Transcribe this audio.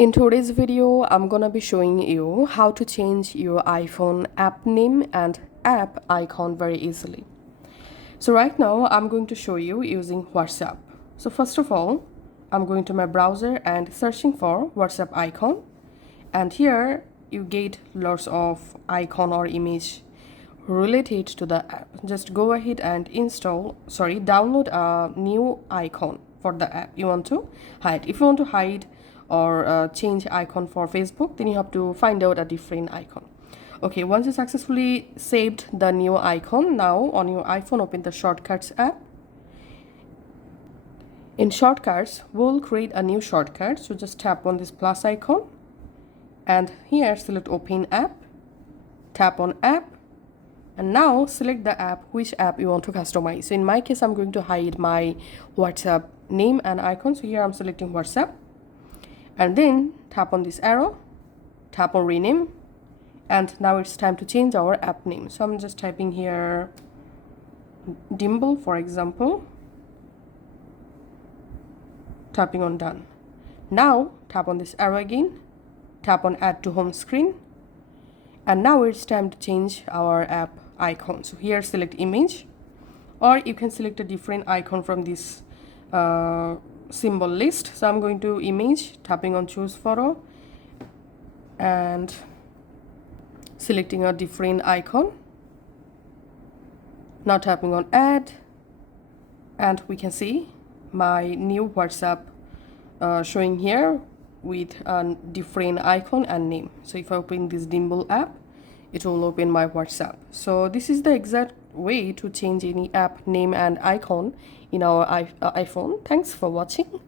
In today's video, I'm gonna be showing you how to change your iPhone app name and app icon very easily. So right now, I'm going to show you using WhatsApp. So first of all, I'm going to my browser and searching for WhatsApp icon. And here you get lots of icon or image related to the app. Just go ahead and download a new icon for the app you want to hide. If you want to hide or change icon for Facebook, then you have to find out a different icon. Okay, once you successfully saved the new icon, now on your iPhone, open the Shortcuts app. In Shortcuts, we'll create a new shortcut. So just tap on this plus icon and here select Open App, tap on App, and now select the app, which app you want to customize. So in my case, I'm going to hide my WhatsApp name and icon. So here I'm selecting WhatsApp. And then tap on this arrow, tap on rename, and now it's time to change our app name. So I'm just typing here Dimple, for example, tapping on done. Now tap on this arrow again, tap on add to home screen, and now it's time to change our app icon. So here select image, or you can select a different icon from this symbol list. So I'm going to image, tapping on choose photo and selecting a different icon. Now tapping on add, and we can see my new WhatsApp showing here with a different icon and name. So if I open this Dimple app, it will open my WhatsApp. So this is the exact way to change any app name and icon in our iPhone. Thanks for watching.